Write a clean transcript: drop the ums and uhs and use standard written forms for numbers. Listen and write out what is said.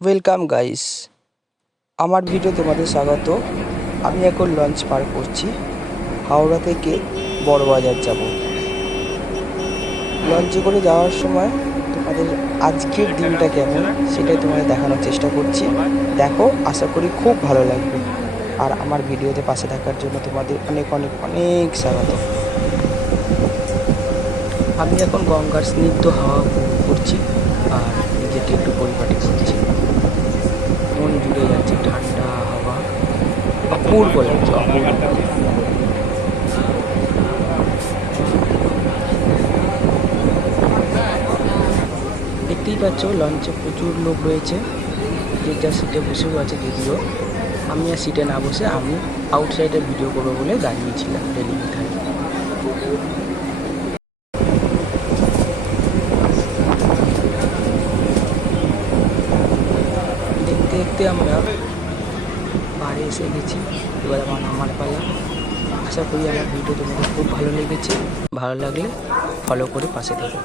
Welcome guys, আমার video তোমাদের স্বাগত। আমি এখন লঞ্চ পার করছি। হাওড়া থেকে বড়বাজার যাব। লঞ্চে করে যাওয়ার সময় তোমাদের আজকের দিনটা কেমন সেটাই তোমাদের দেখানোর চেষ্টা করছি। দেখো, আশা করি খুব ভালো লাগবে। আর আমার ভিডিওতে পাশে থাকার জন্য তোমাদের অনেক অনেক অনেক স্বাগত। আমি এখন গঙ্গার স্নিগ্ধ হাওয়া উপভোগ করছি আর নিজেকে একটু পরিপাটি করছি। মন জুড়ে যাচ্ছে ঠান্ডা হাওয়া, অপূর্ব লাগছে, অপূর্ব। দেখতেই পাচ্ছ লঞ্চে প্রচুর লোক রয়েছে, যে যার সিটে বসেও আছে। যদিও আমি আর সিটে না বসে আমি আউটসাইডে ভিডিও করবো বলে দাঁড়িয়েছিলাম রেলিং ধারে। দেখতে দেখতে আমরা বাড়ি এসে গেছি। এবার আমার নামার পালা। আশা করি আমার ভিডিও তোমাদের খুব ভালো লেগেছে। ভালো লাগলে ফলো করে পাশে থাকো।